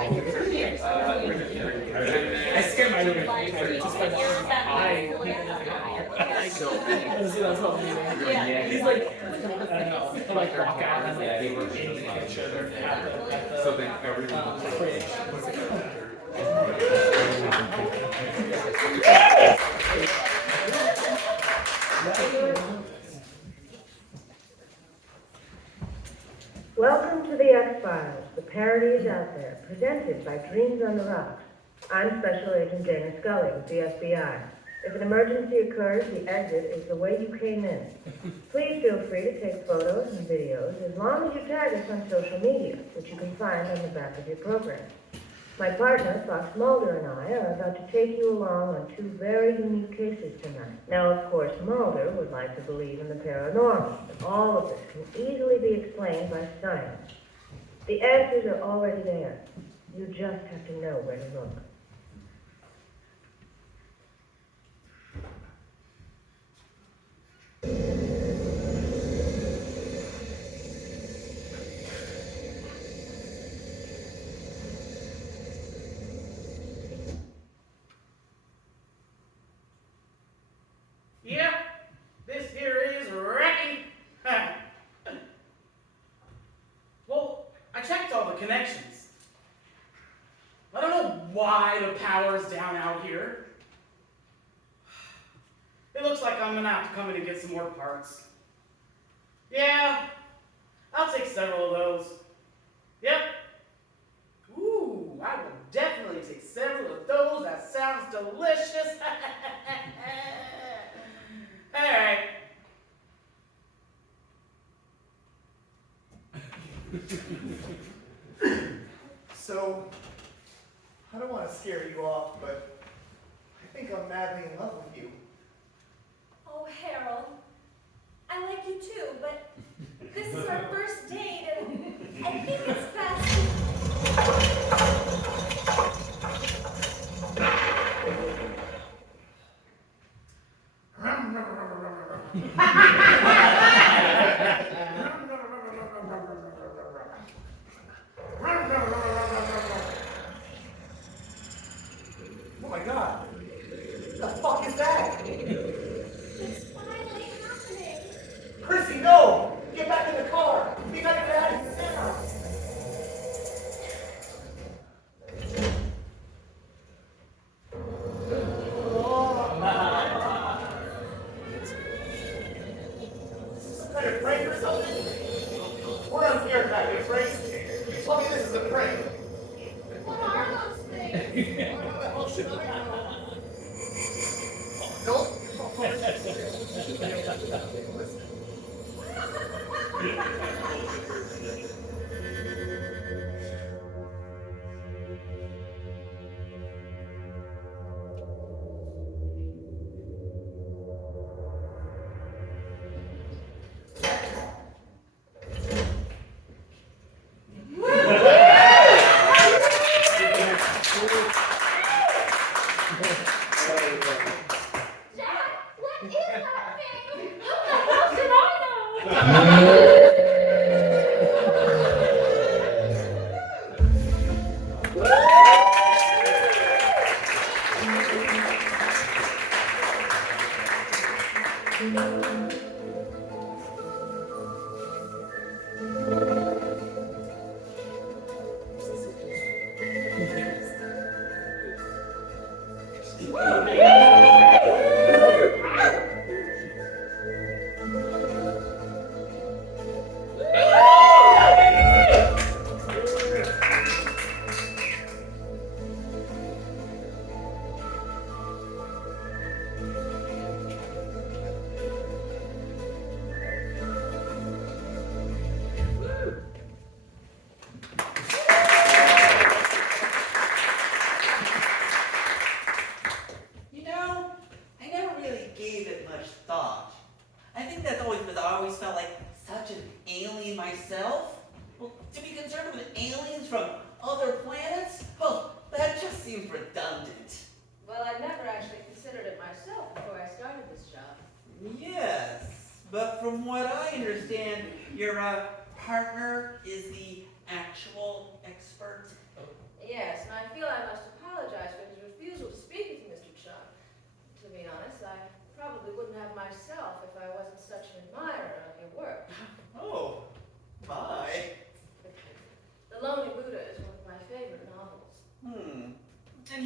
I scared my roommate just by eyeing people. That's what I mean. He's like, I don't know, he'll like walk out and like paint a picture at the So then everyone fridge. Welcome to the X-Files. The parody is out there, presented by Dreams on the Rocks. I'm Special Agent Dana Scully with the FBI. If an emergency occurs, the exit is the way you came in. Please feel free to take photos and videos as long as you tag us on social media, which you can find on the back of your program. My partner, Fox Mulder, and I are about to take you along on two very unique cases tonight. Now, of course, Mulder would like to believe in the paranormal, but all of this can easily be explained by science. The answers are already there. You just have to know where to look. Yep, this here is wrecking. Well, I checked all the connections. I don't know why the power's down out here. It looks like I'm gonna have to come in and get some more parts. Yeah, I'll take several of those. Yep. Ooh, I will definitely take several of those. That sounds delicious. All right. So, I don't want to scare you off, but I think I'm madly in love with you. Oh, Harold, I like you too, but this is our first date, and I think it's best. Oh my god. The fuck is that? It's finally happening. Chrissy, no! Get back in the car! We gotta get out of here now! Some kind of prank or something? We're on scarecracker, Frank. Tell me this is a prank. What are those things? How the hell should I know? Jack, what is that thing? How should I know? You know, I never really gave it much thought. I think that's always because I always felt like such an alien myself. Well, to be concerned with aliens from other planets? Well, that just seems redundant. Well, I'd never actually considered it myself before I started this job. Yes, but from what I understand, your partner is the actual expert. Yeah, And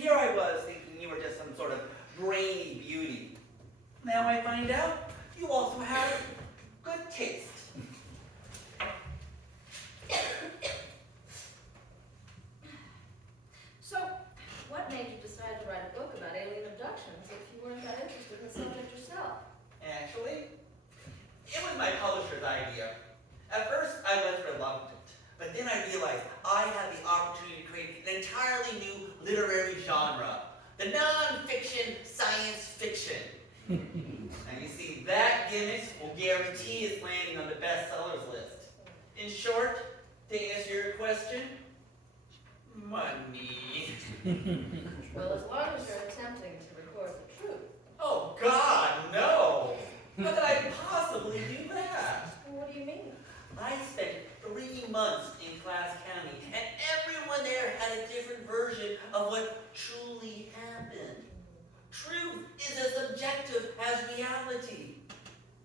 here I was thinking you were just some sort of brainy beauty. Now I find out you also have good taste. So, what made you decide to write a book about alien abductions if you weren't that interested in the subject yourself? Actually, it was my publisher's idea. At first, I was reluctant, but then I realized I had the opportunity to create an entirely new literary genre, the non-fiction science fiction. And you see, that gimmick will guarantee its landing on the bestsellers list. In short, to answer your question, money. Well, as long as you're attempting to record the truth. Oh God, no! How could I possibly do that? Well, what do you mean? I spent 3 months in Class County, and everyone there had a different version of what truly happened. Truth is as subjective as reality.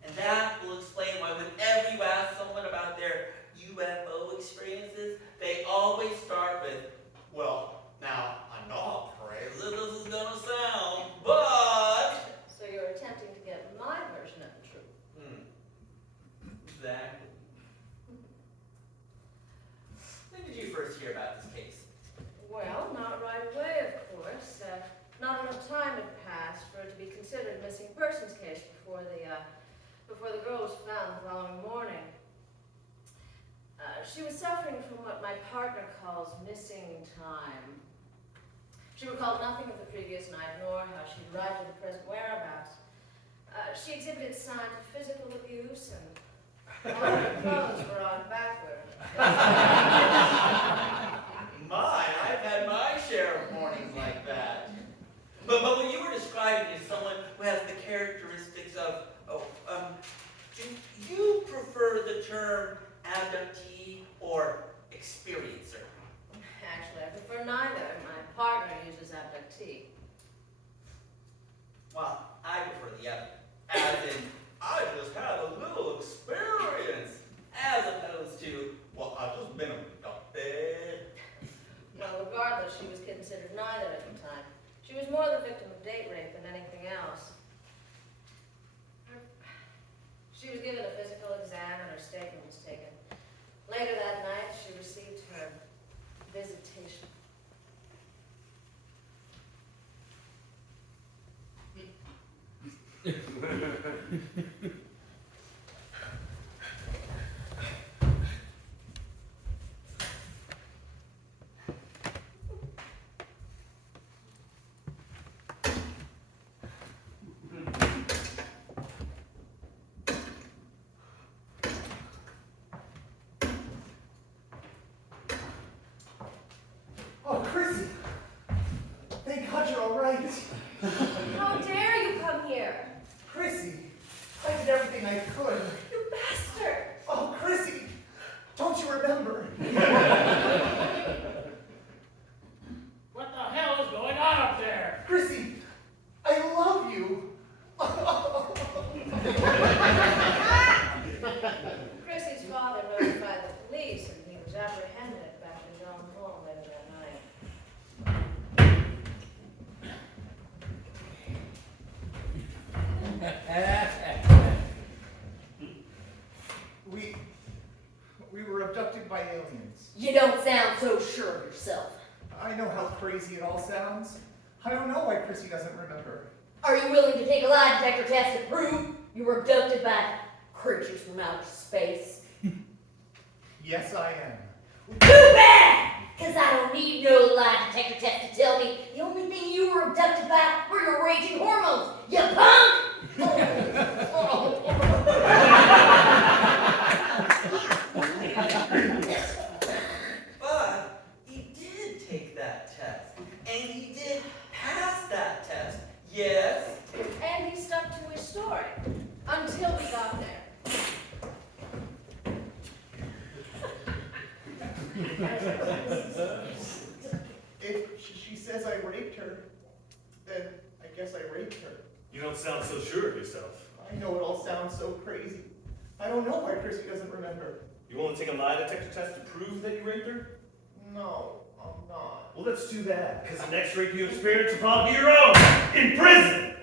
And that will explain why whenever you ask someone about their UFO experiences, they always start with, well, now, I know how crazy this is gonna sound, but... So you're attempting to get my version of the truth. Exactly. When did you first hear about this case? Well, not right away, of course. Not enough time had passed for it to be considered a missing persons case before the girl was found the following morning. She was suffering from what my partner calls missing time. She recalled nothing of the previous night, nor how she arrived at the present whereabouts. She exhibited signs of physical abuse, and all her clothes were on backward. I've had my share of mornings like that. But what you were describing is someone who has the characteristics of, do you prefer the term abductee or experiencer? Actually, I prefer neither. My partner uses abductee. Well, I prefer the other. As in, I just had a little experience. As opposed to, well, I've just been abducted. Well, regardless, she was considered neither at the time. She was more the victim of date rape than anything else. She was given a physical exam and her statement was taken. Later that night, she received her visitation. Oh, Chrissy! Thank God you're all right. How dare you come here? Chrissy, I did everything I could. You bastard! Oh, Chrissy, don't you remember? What the hell is going on up there? Chrissy, I love you. Chrissy's father notified the police and he was apprehended back in John's home later that night. We were abducted by aliens. You don't sound so sure of yourself. I know how crazy it all sounds. I don't know why Chrissy doesn't remember. Are you willing to take a lie detector test to prove you were abducted by creatures from outer space? Yes, I am. Too bad! Because I don't need no lie detector test to tell me the only thing you were abducted by were your raging hormones, you punk! But he did take that test, and he did pass that test. Yes? And he stuck to his story until we got there. If she says I raped her, then I guess I raped her. You don't sound so sure of yourself. I know it all sounds so crazy. I don't know why Chrissy doesn't remember. You want to take a lie detector test to prove that you raped her? No, I'm not. Well, that's too bad, because the next rape you experience will probably be your own, in prison!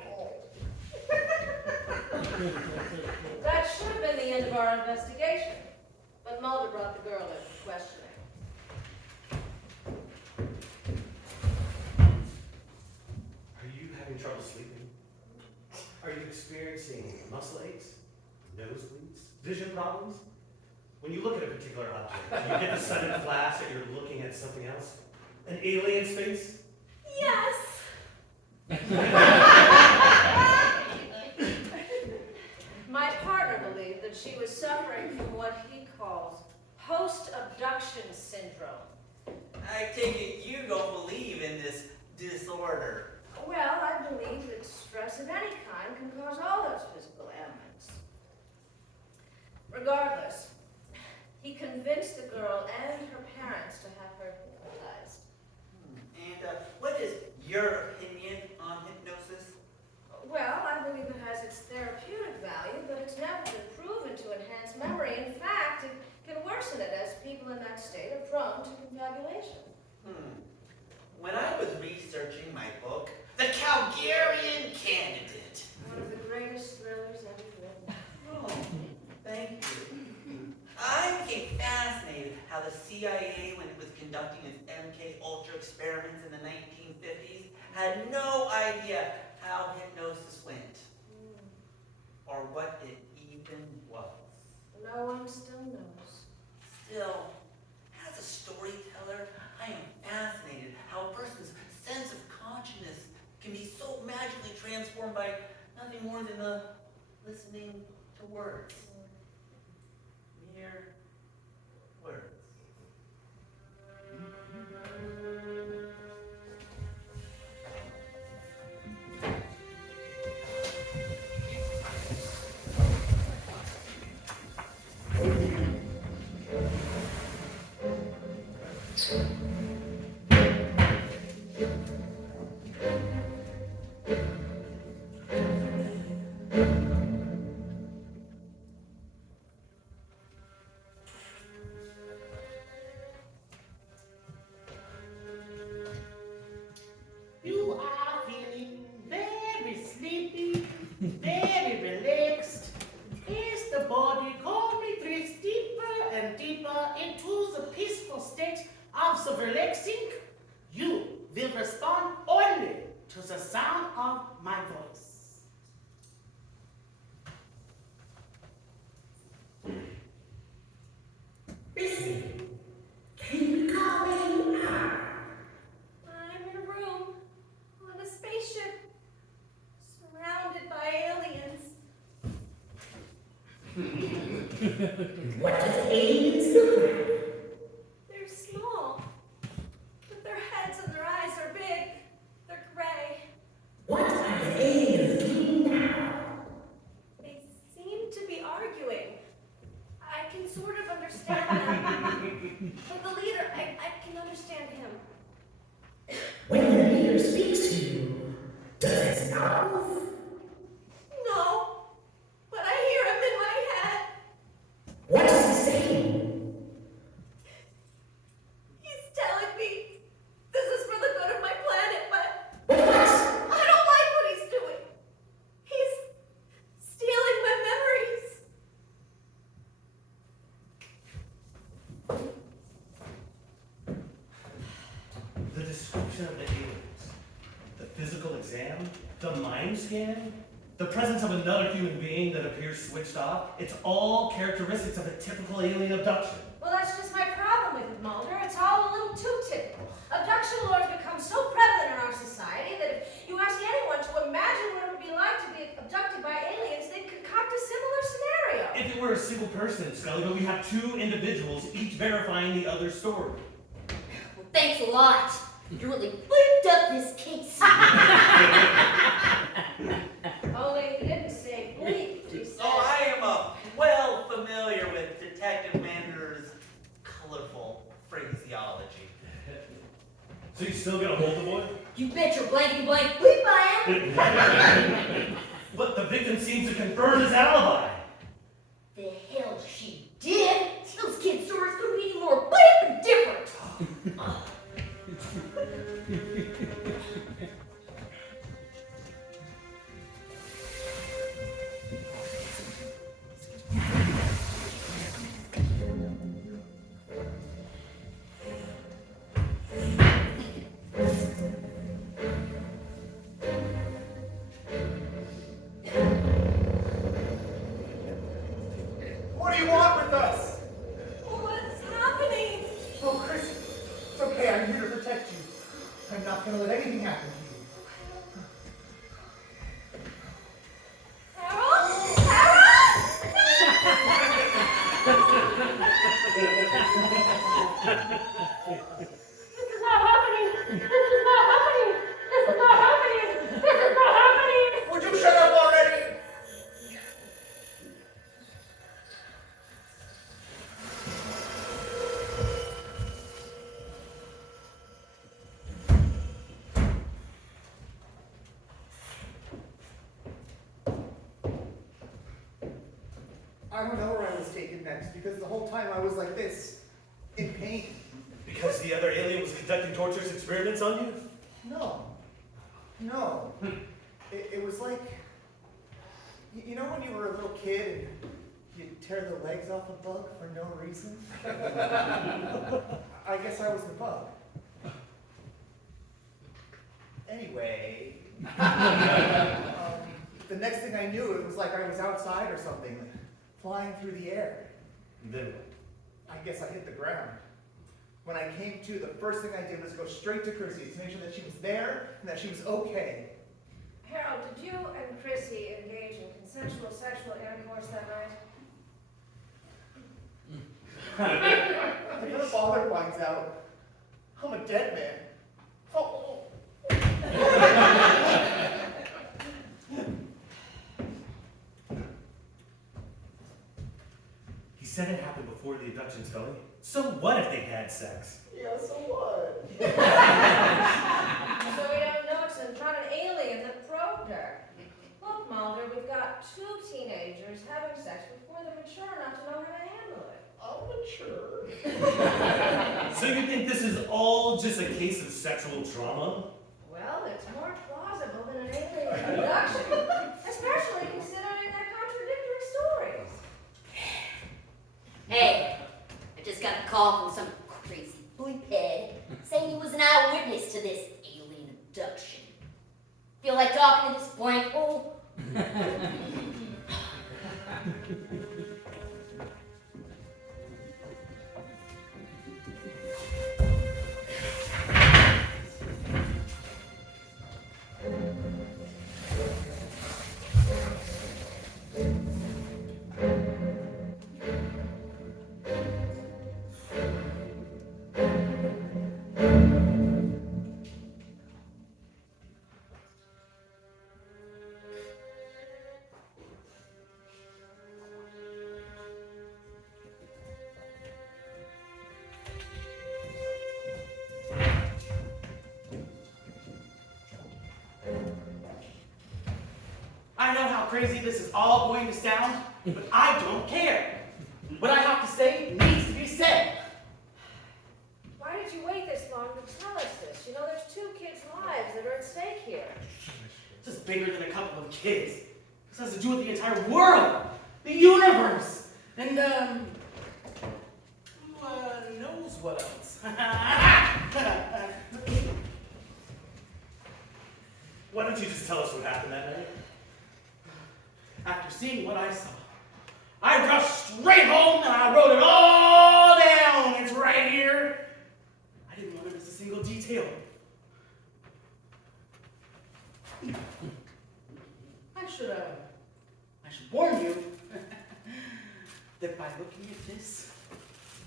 That should have been the end of our investigation. But Mulder brought the girl in for questioning. Are you having trouble sleeping? Are you experiencing muscle aches, nosebleeds, vision problems? When you look at a particular object, do you get the sudden flash that you're looking at something else? An alien space? Yes. My partner believed that she was suffering from what he calls post-abduction syndrome. I take it you don't believe in this disorder. Well, I believe that stress of any kind can cause all those physical ailments. Regardless, he convinced the girl and her parents to have her hypnotized. And what is your opinion on hypnosis? Well, I believe it has its therapeutic value, but it's never been proven to enhance memory. In fact, it can worsen it, as people in that state are prone to confabulation. When I was researching my book, The Calgarian Candidate. One of the greatest thrillers ever written. Oh, thank you. I became fascinated how the CIA, when it was conducting its MK Ultra experiments in the 1950s, had no idea how hypnosis went, or what it even was. No one still knows. Still, as a storyteller, I am fascinated how a person's sense of consciousness can be so magically transformed by nothing more than the listening to words. Mere words. You are feeling very sleepy, very relaxed. As the body calmly drifts deeper and deeper into the peaceful state of the relaxing, you will respond only to the sound of my voice. Listen, can you recall where you are? I'm in a room on a spaceship, surrounded by aliens. What does aliens look like? They're small, but their heads and their eyes are big. They're gray. What are the aliens doing now? They seem to be arguing. I can sort of understand them. But the leader, I can understand him. When the leader speaks to you, does it mouth? No, but I hear him in my head. What is he saying? He's telling me this is for the good of my planet, but But what? I don't like what he's doing. He's stealing my memories. The description of the aliens, the physical exam, the mind scan, the presence of another human being that appears switched off, it's all characteristics of a typical alien abduction. Well, that's just my problem with it, Mulder. It's all a little too typical. Abduction lore has become so prevalent in our society that if you ask anyone to imagine what it would be like to be abducted by aliens, they'd concoct a similar scenario. If it were a single person, Scully, but we have two individuals, each verifying the other's story. Well, thanks a lot. You really whipped up this case. Only he didn't say bleep. He said, Oh, I am well familiar with Detective Mander's colorful phraseology. So you still gonna hold the boy? You bet your blanky blank bleep I am. But the victim seems to confirm his alibi. The hell she did? Those kids' stories couldn't be any more bleep and different. I'm not gonna let anything happen to you. Harold? Harold! This is not happening! This is not happening! This is not happening! This is not happening! Would you shut up already? I don't know where I was taken next because the whole time I was like this, in pain. Because the other alien was conducting torturous experiments on you? No. It was like, you know when you were a little kid and you'd tear the legs off a bug for no reason? I guess I was the bug. Anyway, the next thing I knew, it was like I was outside or something, like flying through the air. And then what? I guess I hit the ground. When I came to, the first thing I did was go straight to Chrissy to make sure that she was there and that she was okay. Harold, did you and Chrissy engage in consensual sexual intercourse that night? If her father finds out, I'm a dead man. Oh. He said it happened before the abduction, Scully. So what if they had sex? Yeah, so what? So we don't know it's not an alien that probed her. Look, Mulder, we've got 2 teenagers having sex before they're mature enough to know how to handle it. I'm mature. So you think this is all just a case of sexual trauma? Well, it's more plausible than an alien abduction, especially considering their contradictory stories. Hey, I just got a call from some crazy boyped saying he was an eyewitness to this alien abduction. Feel like talking to this blank hole? I know how crazy this is all going to sound, but I don't care. What I have to say needs to be said. Why did you wait this long to tell us this? You know, there's 2 kids' lives that are at stake here. This is bigger than a couple of kids. This has to do with the entire world, the universe, and who knows what else? Why don't you just tell us what happened that night? After seeing what I saw, I rushed straight home and I wrote it all down. It's right here. I didn't want to miss a single detail. I should warn you that by looking at this,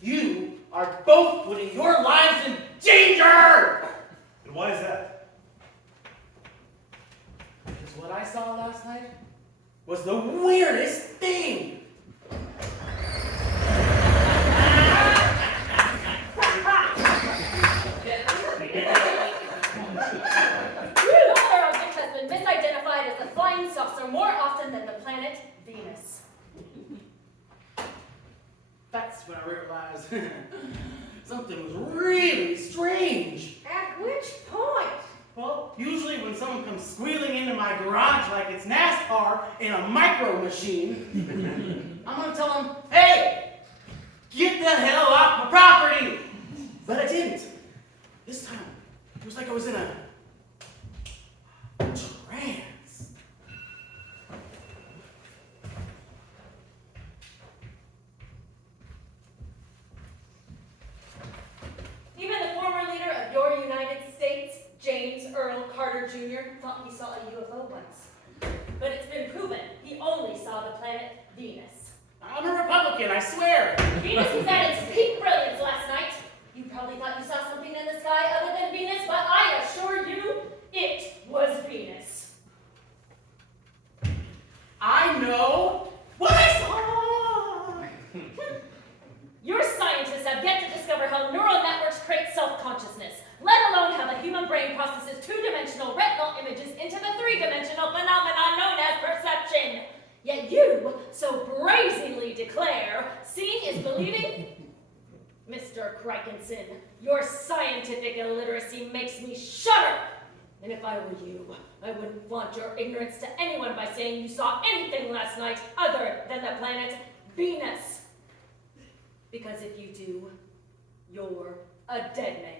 you are both putting your lives in danger! And why is that? Because what I saw last night was the weirdest thing. Another object has been misidentified as the flying saucer more often than the planet Venus. That's when I realized something was really strange. At which point? Well, usually when someone comes squealing into my garage like it's NASCAR in a micro machine, I'm gonna tell them, hey, get the hell off my property! But I didn't. This time, it was like I was in a trance. Even the former leader of your United States Carter Jr. thought he saw a UFO once. But it's been proven he only saw the planet Venus. I'm a Republican, I swear. Venus was at its peak brilliance last night. You probably thought you saw something in the sky other than Venus, but I assure you, it was Venus. I know what I saw. Your scientists have yet to discover how neural networks create self-consciousness, let alone how the human brain processes two-dimensional retinal images into the three-dimensional phenomenon known as perception. Yet you so brazenly declare seeing is believing? Mr. Crikenson, your scientific illiteracy makes me shudder. And if I were you, I wouldn't flaunt your ignorance to anyone by saying you saw anything last night other than the planet Venus. Because if you do, you're a dead man.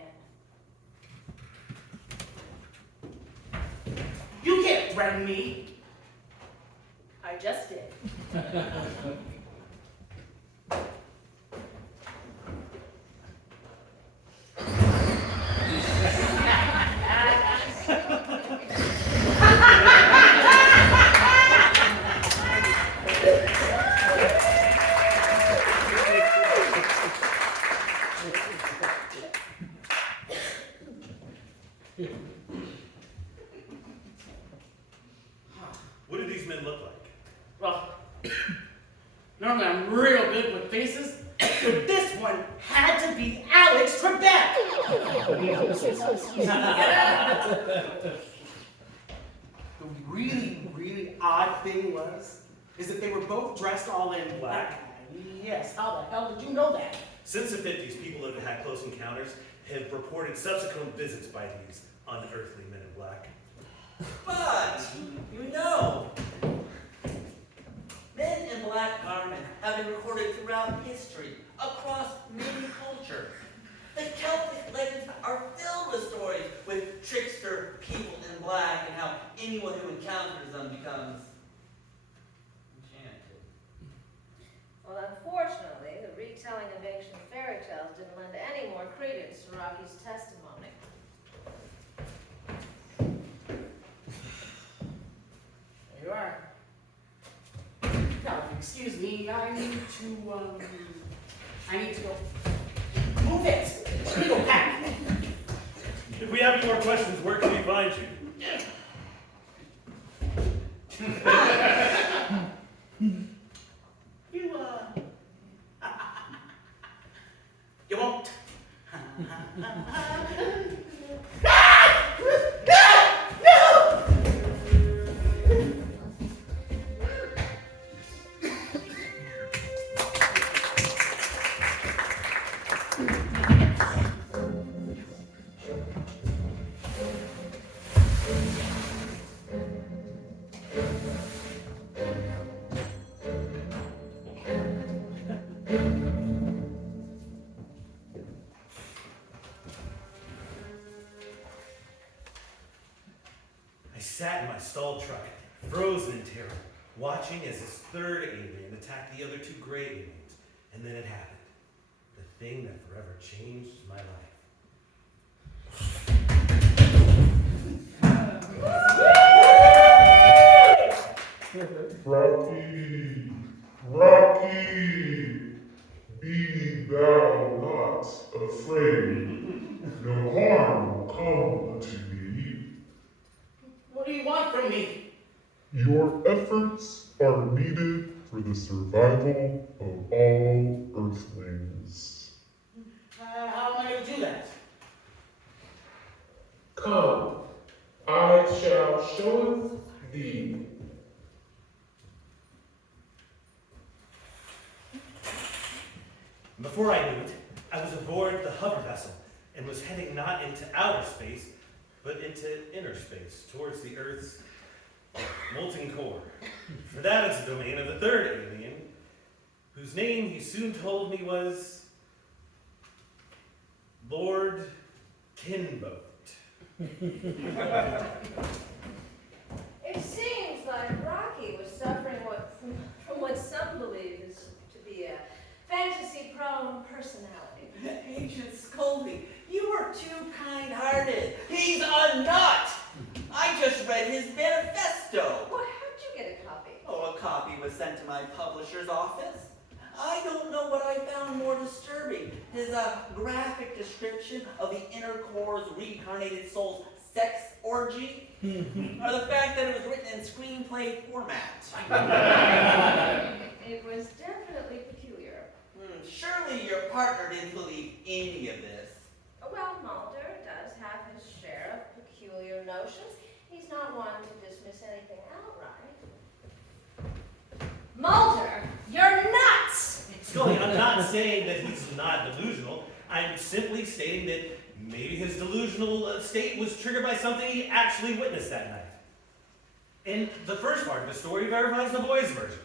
You can't threaten me. I just did. What do these men look like? Well, normally I'm real good with faces, but this one had to be Alex Trebek. The really odd thing is that they were both dressed all in black. Yes, how the hell did you know that? Since the 50s, people that have had close encounters have reported subsequent visits by these unearthly men in black. But, you know, men in black garments have been recorded throughout history, across many cultures. The Celtic legends are filled with stories with trickster people in black and how anyone who encounters them becomes enchanted. Well, unfortunately, the retelling of ancient fairy tales didn't lend any more credence to Rocky's testimony. There you are. Now, excuse me, I need to go. Move it! Go back! If we have any more questions, where can we find you? You won't. I sat in my stalled truck, frozen in terror, watching as this third alien attacked the other two gray aliens. And then it happened. The thing that forever changed my life. Rocky, Rocky, be thou not afraid. No harm will come unto thee. What do you want from me? Your efforts are needed for the survival of all Earthlings. How am I going to do that? Come, I shall show thee. Before I knew it, I was aboard the hover vessel and was heading not into outer space, but into inner space, towards the Earth's molten core. For that is the domain of the third alien, whose name he soon told me was Lord Kinboat. It seems like Rocky was suffering from what some believe is to be a fantasy-prone personality. Agent Scobie, you are too kind-hearted. He's a nut! read his manifesto. Well, how'd you get a copy? Oh, a copy was sent to my publisher's office. I don't know what I found more disturbing. His graphic description of the inner core's reincarnated soul's sex orgy, or the fact that it was written in screenplay format. It was definitely peculiar. Surely your partner didn't believe any of this. Well, Mulder does have his share of peculiar notions. He's not one to dismiss anything outright. Mulder, you're nuts! Scully, I'm not saying that he's not delusional. I'm simply stating that maybe his delusional state was triggered by something he actually witnessed that night. And the first part of the story verifies the boys' version.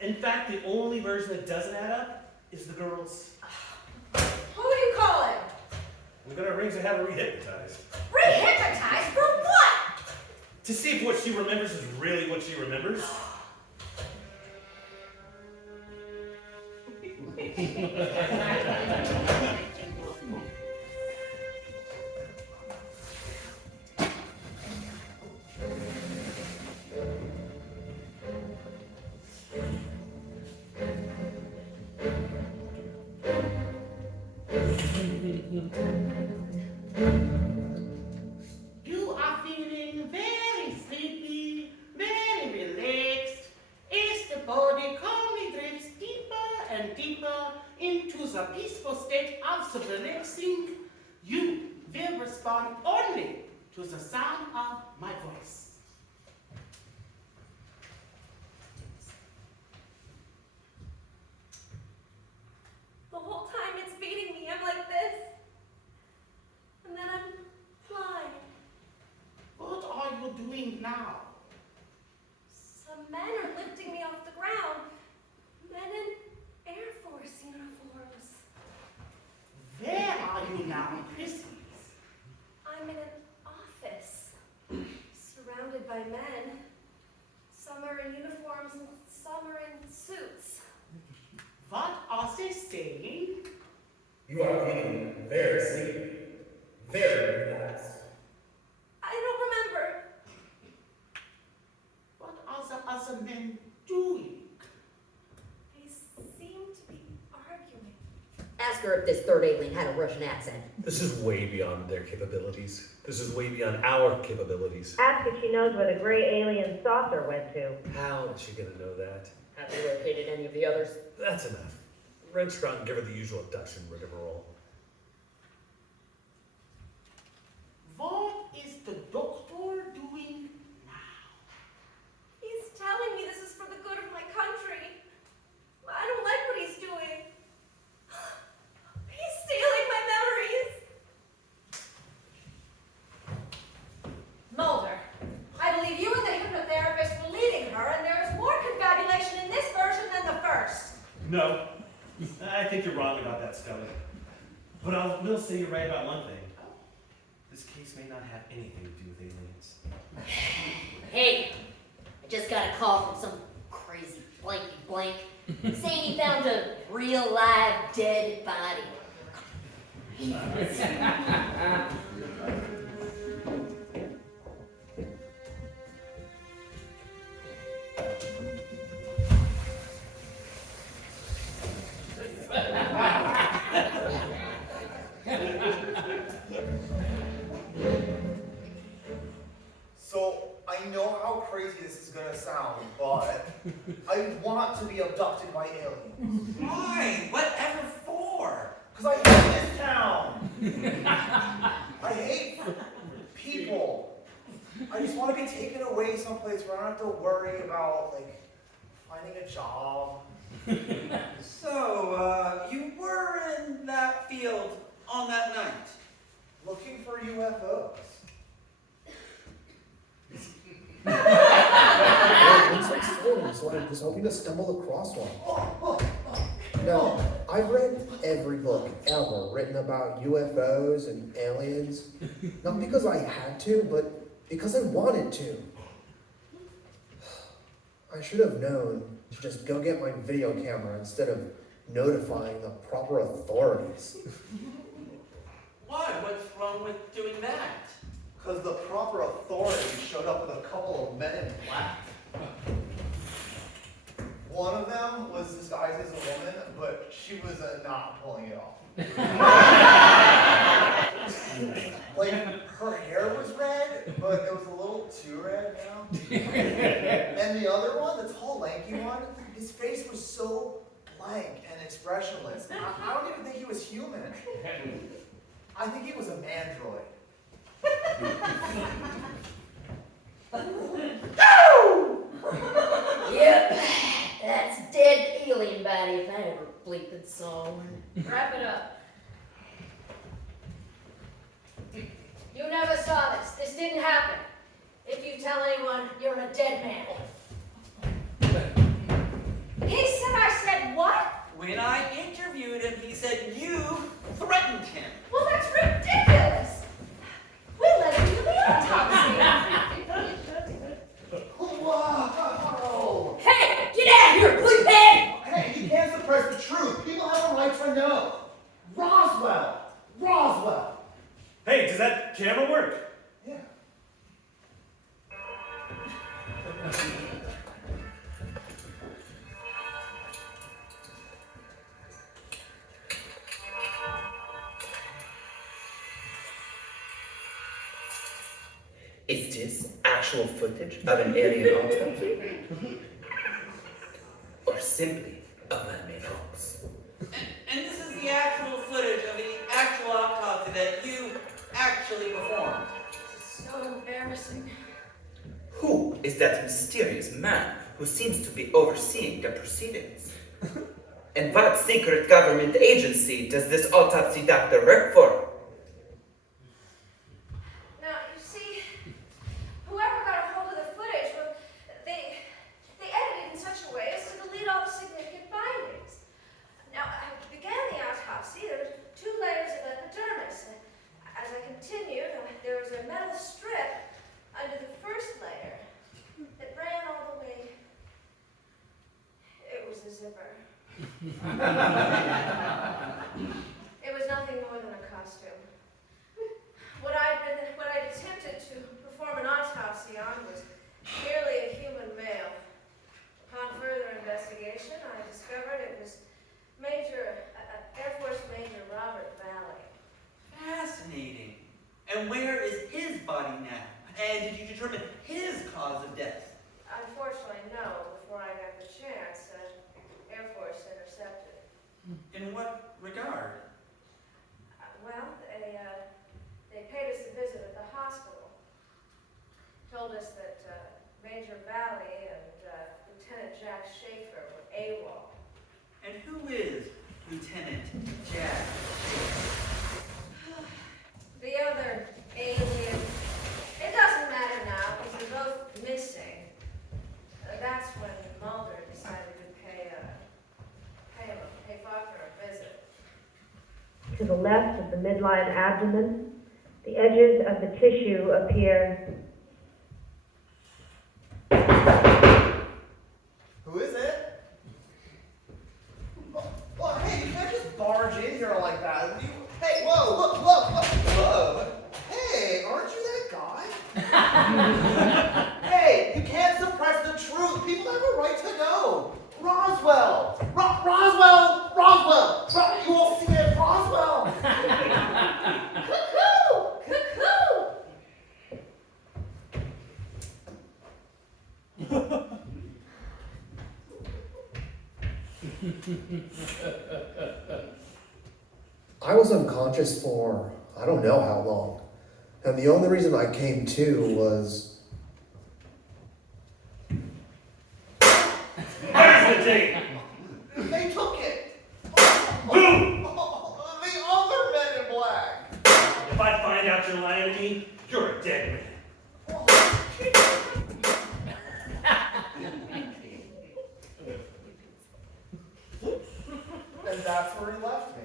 In fact, the only version that doesn't add up is the girls'. Who do you call him? We're gonna arrange to have her re-hypnotized. Re-hypnotized for what? To see if what she remembers is really what she remembers. You are feeling very sleepy, very relaxed, as the body calmly drifts deeper and deeper into the peaceful state of the relaxing. You will respond only to the sound of my voice. The whole time it's beating me, I'm like this. And then I'm flying. What are you doing now? Some men are lifting me off the ground. Men in Air Force uniforms. Where are you now, Chrissy? I'm in an office, surrounded by men. Some are in uniforms and some are in suits. What are they saying? You are feeling very sleepy, very relaxed. I don't remember. What are the other men doing? They seem to be arguing. Ask her if this third alien had a Russian accent. This is way beyond their capabilities. This is way beyond our capabilities. Ask if she knows where the gray alien saucer went to. How is she gonna know that? Have they located any of the others? That's enough. Wrench her out and give her the usual abduction rigmarole. What is the doctor doing now? He's telling me this is for the good of my country. I don't like what he's doing. He's stealing my memories. Mulder, I believe you and the hypnotherapist were leading her, and there is more confabulation in this version than the first. No, I think you're wrong about that, Scully. But I will say you're right about one thing. This case may not have anything to do with aliens. Hey, I just got a call from some crazy blanky blank saying he found a real live dead body. So, I know how crazy this is gonna sound, but I want to be abducted by aliens. Why? Whatever for? Because I hate this town. I hate people. I just want to be taken away someplace where I don't have to worry about, like, finding a job. So, you were in that field on that night? Looking for UFOs. It looks like stories, so I was hoping to stumble across one. Now, I've read every book ever written about UFOs and aliens, not because I had to, but because I wanted to. I should have known to just go get my video camera instead of notifying the proper authorities. Why? What's wrong with doing that? Because the proper authorities showed showed up with a couple of men in black. One of them was disguised as a woman, but she was not pulling it off. Like, her hair was red, but it was a little too red now. And the other one, the tall, lanky one, his face was so blank and expressionless. I don't even think he was human. I think he was a mandroid. Yep, that's a dead alien body if I ever bleeping saw one. Wrap it up. You never saw this. This didn't happen. If you tell anyone, you're a dead man. He said I said what? When I interviewed him, he said you threatened him. Well, that's ridiculous. We let him do the autopsy. Whoa! Hey, get out of here, bleephead! Hey, you can't suppress the truth. People have a right to know. Roswell. Hey, does that camera work? Yeah. Is this actual footage of an alien autopsy? Or simply a man-made hoax? And this is the actual footage of the actual autopsy that you actually performed. So embarrassing. Who is that mysterious man who seems to be overseeing the proceedings? And what secret government agency does this autopsy doctor work for? Now, you see, whoever got a hold of the footage, well, they edited in such a way as to delete all the significant findings. Now, I began the autopsy. There were 2 layers of epidermis. As I continued, there was a metal strip under the first layer that ran all the way. It was a zipper. It was nothing more than a costume. What I'd attempted to perform an autopsy on was merely a human male. Upon further investigation, I discovered it was Air Force Major Robert Valley. Fascinating. And where is his body now? And did you determine his cause of death? Unfortunately, no. Before I got the chance, Air Force intercepted. In what regard? Well, they paid us a visit at the hospital. Told us that Major Valley and Lieutenant Jack Schaefer were AWOL. And who is Lieutenant Jack? The other alien. It doesn't matter now because they're both missing. That's when Mulder decided to pay Faulkner a visit. To the left of the midline abdomen, the edges of the tissue appear. Who is it? Well, hey, you can't just barge in here like that. Hey, whoa, whoa. Hey, aren't you that guy? Hey, you can't suppress the truth. People have a right to know. Roswell. You won't see it, Roswell. I was unconscious for I don't know how long. And the only reason I came to was Where's the tape? They took it. Who? The other men in black. If I find out you're lying to me, you're a dead man. And that's where he left me.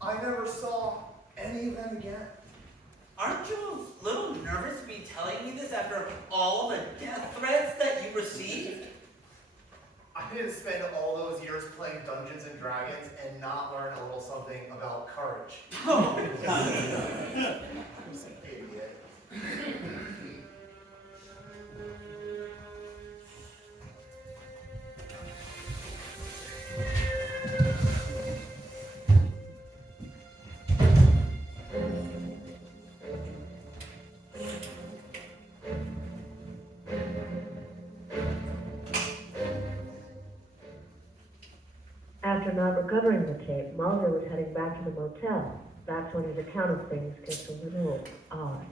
I never saw any of them again. Aren't you a little nervous to be telling me this after all the death threats that you received? I didn't spend all those years playing Dungeons and Dragons and not learn a little something about courage. Oh. Idiot. not recovering the tape, Mulder was heading back to the motel. That's when his account of things gets a little odd.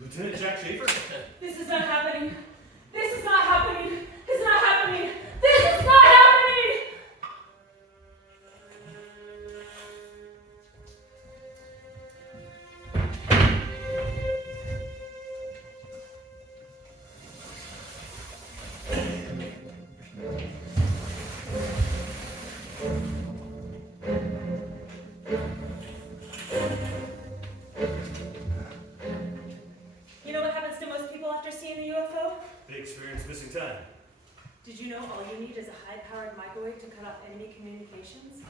Lieutenant Jack Schaefer? This is not happening. This is not happening. This is not happening. This is not happening! You know what happens to most people after seeing a UFO? They experience missing time. Did you know all you need is a high-powered microwave to cut off enemy communications?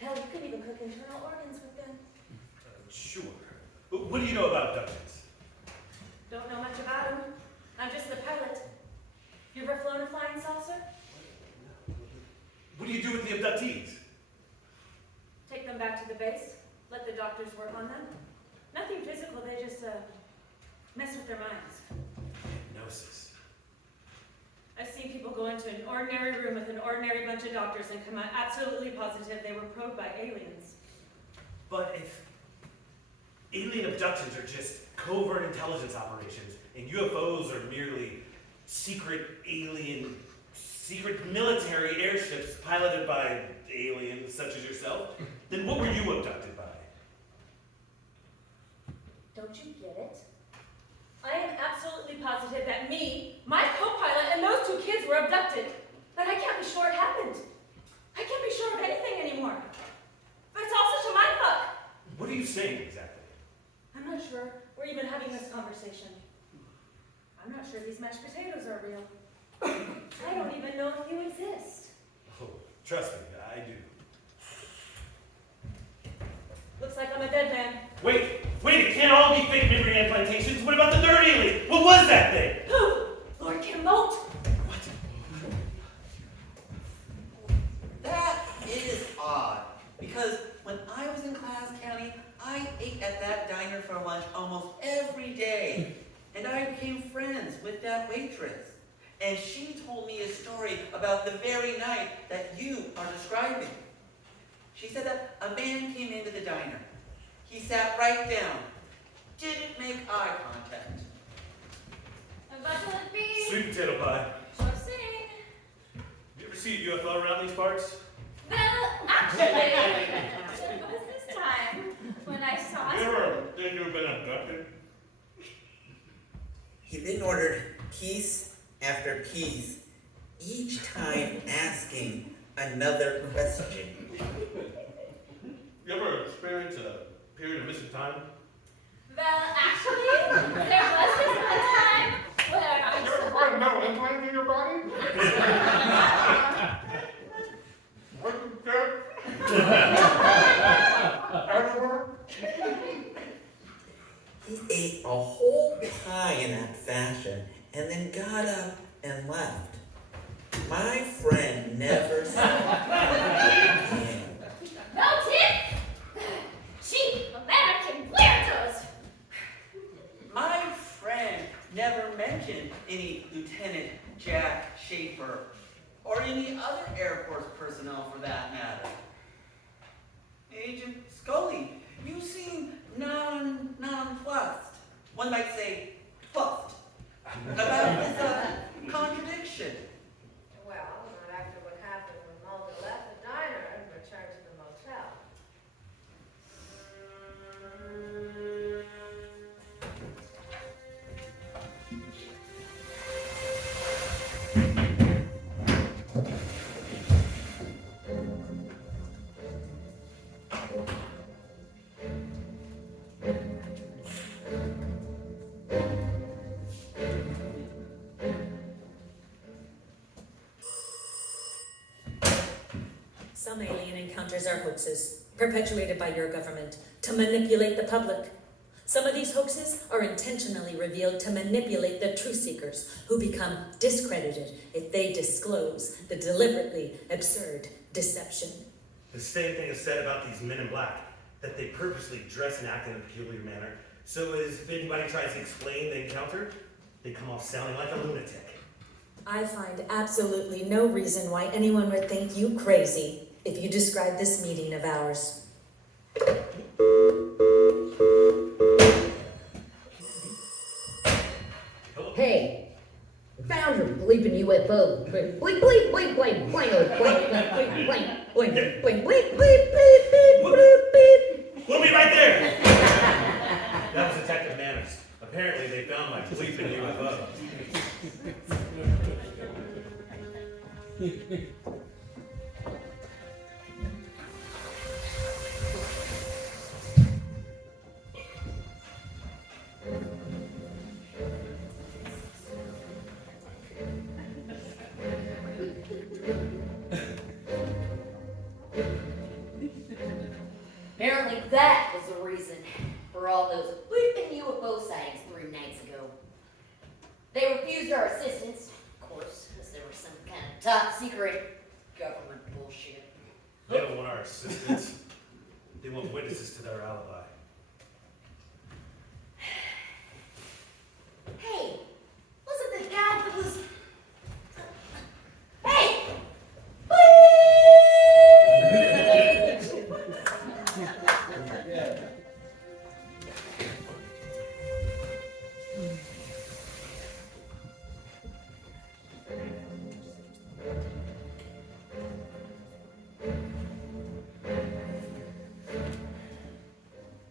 Hell, you can even cook internal organs with them. Sure. What do you know about abductions? Don't know much about them. I'm just the pilot. You ever flown a flying saucer? What do you do with the abductees? Take them back to the base. Let the doctors work on them. Nothing physical, they just mess with their minds. Hypnosis. I've seen people go into an ordinary room with an ordinary bunch of doctors and come out absolutely positive they were probed by aliens. But if alien abductions are just covert intelligence operations, and UFOs are merely secret military airships piloted by aliens such as yourself, then what were you abducted by? Don't you get it? I am absolutely positive that me, my co-pilot, and those two kids were abducted. But I can't be sure it happened. I can't be sure of anything anymore. But it's all such a mindfuck. What are you saying exactly? I'm not sure we're even having this conversation. I'm not sure these mashed potatoes are real. I don't even know if you exist. Oh, trust me, I do. Looks like I'm a dead man. Wait, it can't all be fake memory implantations. What about the third alien? What was that thing? Who? Lord Kimbolt? What? That is odd, because when I was in Class County, I ate at that diner for lunch almost every day. And I became friends with that waitress. And she told me a story about the very night that you are describing. She said that a man came into the diner. He sat right down, didn't make eye contact. And what will it be? Sweet potato pie. Sure thing. You ever see a UFO around these parts? Well, actually, it was this time when I saw You ever think you've been abducted? He then ordered piece after piece, each time asking another question. You ever experience a period of missing time? Well, actually, there was this one time where I You ever put a metal implant in your body? What the Everywhere? He ate a whole pie in that fashion and then got up and left. My friend never saw him again. no tip. Cheap American weirdos. My friend never mentioned any Lieutenant Jack Schaefer or any other Air Force personnel for that matter. Agent Scully, you seem nonplussed. One might say plussed about this contradiction. Well, not after what happened when Mulder left the diner and returned to the motel. Some alien encounters are hoaxes, perpetuated by your government to manipulate the public. Some of these hoaxes are intentionally revealed to manipulate the truth seekers, who become discredited if they disclose the deliberately absurd deception. The same thing is said about these men in black, that they purposely dress and act in a peculiar manner, so as if anybody tries to explain the encounter, they come off sounding like a lunatic. I find absolutely no reason why anyone would think you crazy if you describe this meeting of ours. Hey, found your bleeping UFO. Bleep, bleep, bleep, bleep, bleep, bleep, bleep, bleep, bleep, bleep, bleep, bleep, bleep, bleep, bleep, bleep, bleep. We'll be right there. That was Detective Manners. Apparently they found my bleeping UFO. Apparently that was the reason for all those bleeping UFO sightings 3 nights ago. They refused our assistance, of course, because there was some kind of top secret government bullshit. They don't want our assistance. They want witnesses to their alibi. Hey, wasn't the guy that was... Hey!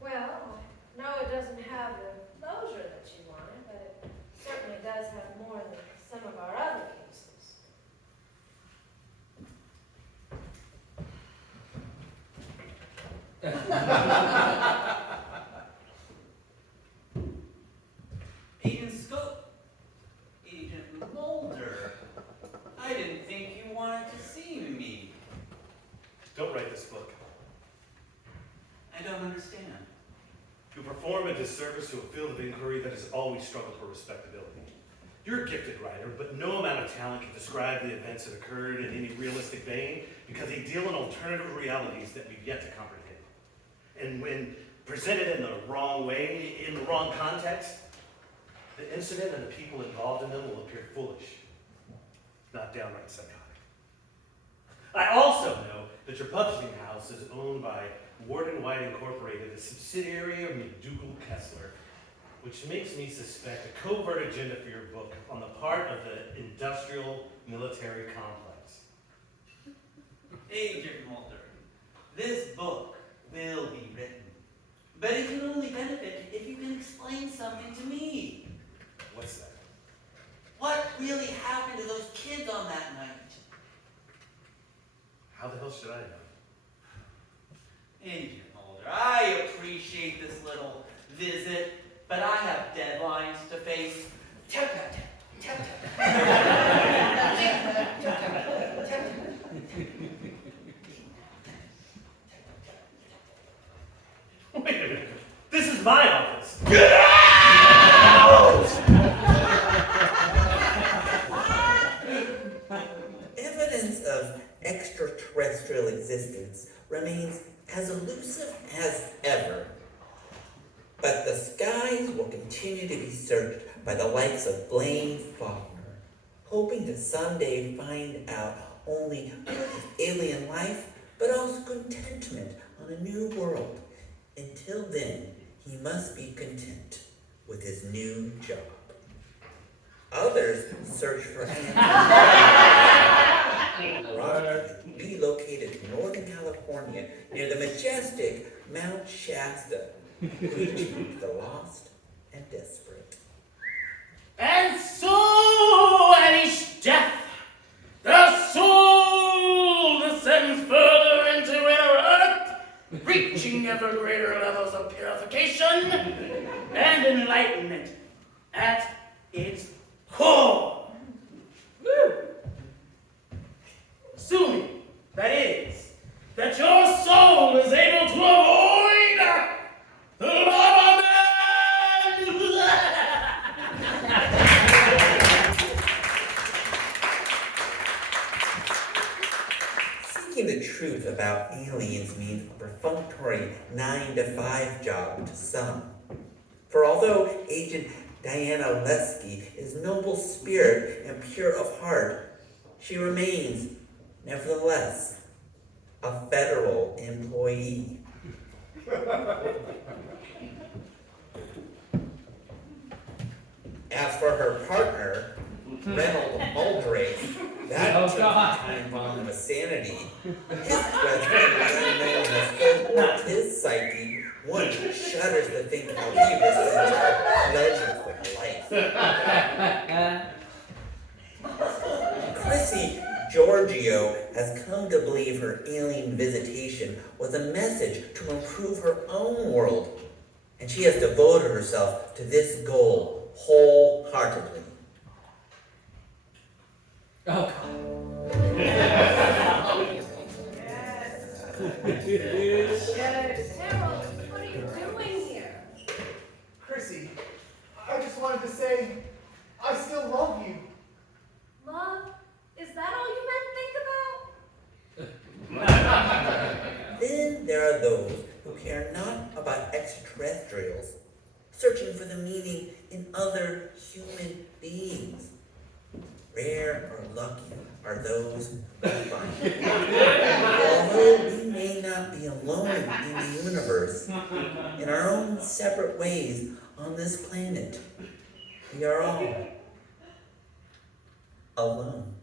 Well, no, it doesn't have the closure that you wanted, but it certainly does have more than some of our other cases. Agent Mulder, I didn't think you wanted to see me. Don't write this book. I don't understand. You perform a disservice to a field of inquiry that has always struggled for respectability. You're a gifted writer, but no amount of talent can describe the events that occurred in any realistic vein because they deal in alternative realities that we've yet to comprehend. And when presented in the wrong way, in the wrong context, the incident and the people involved in them will appear foolish, not downright psychotic. I also know that your publishing house is owned by Warden White Incorporated, a subsidiary of McDougal Kessler, which makes me suspect a covert agenda for your book on the part of the industrial military complex. Agent Mulder, this book will be written, but it can only benefit if you can explain something to me. What's that? What really happened to those kids on that night? How the hell should I know? Agent Mulder, I appreciate this little visit, but I have deadlines to face. Tap, tap, tap, tap, tap, tap, tap, tap, tap. Wait a minute. This is my office. Get out! Evidence of extraterrestrial existence remains as elusive as ever. But the skies will continue to be searched by the likes of Blaine Faulkner, hoping to someday find out only alien life, but also contentment on a new world. Until then, he must be content with his new job. Others search for answers. Rock be located in Northern California near the majestic Mount Shasta, reaching the lost and desperate. And so at each death, the soul descends further into inner earth, reaching ever greater levels of purification and enlightenment at its core. Woo. Assuming, that is, that your soul is able to avoid the lava man. Seeking the truth about aliens means a perfunctory 9-to-5 job to some. For although Agent Diana Lesky is noble spirit and pure of heart, she remains, nevertheless, a federal employee. As for her partner, Reynold Muldrake, that time bomb of sanity, his president is unknown has so warped his psyche, one shudders to think how he received pleasure with life. Chrissy Giorgio has come to believe her alien visitation was a message to improve her own world, and she has devoted herself to this goal wholeheartedly. Oh, Harold, what are you doing here? Chrissy, I just wanted to say, I still love you. Love? Is that all you men think about? Then there are those who care not about extraterrestrials, searching for the meaning in other human beings. Rare or lucky are those who find it. Although we may not be alone in the universe, in our own separate ways on this planet, we are all alone.